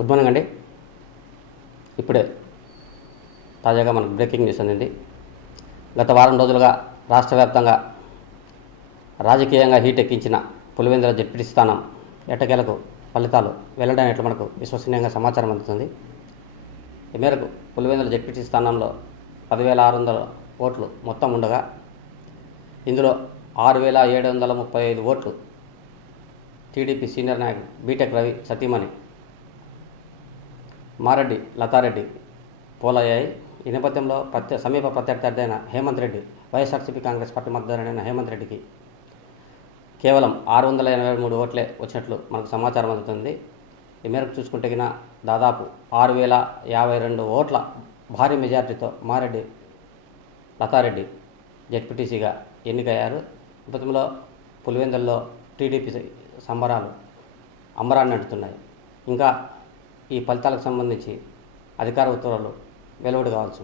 Good morning అండి ఇప్పుడే తాజాగా మనకు బ్రేకింగ్ న్యూస్ అందింది. గత వారం రోజులుగా రాష్ట్ర వ్యాప్తంగా రాజకీయంగా హీట్ ఎక్కించిన పులివెందుల జడ్పీ స్థానం ఎట్టకేలకు ఫలితాలు వెల్లడైనట్లు మనకు విశ్వసనీయంగా సమాచారం అందుతుంది. ఈ మేరకు పులివెందుల జడ్పీ స్థానంలో పదివేల ఆరు వందల ఓట్లు మొత్తం ఉండగా ఇందులో ఆరు వేల ఏడు వందల ముప్పై ఐదు ఓట్లు టీడీపీ సీనియర్ నాయకుడు బీటెక్ రవి సతీమణి మారెడ్డి లతారెడ్డి పోలయ్యాయి. ఈ నేపథ్యంలో ప్రత్య సమీప ప్రత్యర్థి అయిన Hemant Reddy YSRCP Congress party మద్దతుడైన Hemant రెడ్డికి కేవలం ఆరు వందల ఎనభై మూడు ఓట్లే వచ్చినట్లు మనకు సమాచారం అందుతుంది. ఈ మేరకు చూసుకుంటే గిన దాదాపు ఆరు వేల యాభై రెండు ఓట్ల భారీ మెజార్టీతో మారెడ్డి లతారెడ్డి జెడ్పీటీసీగా ఎన్నికయ్యారు. నేపథ్యంలో పులివెందుల్లో టీడీపీ సంబరాలు అంబరాన్ని నడుతున్నాయి ఇంకా ఈ ఫలితాలకు సంబంధించి అధికార ఉత్తర్వులు వెలువడి కావచ్చు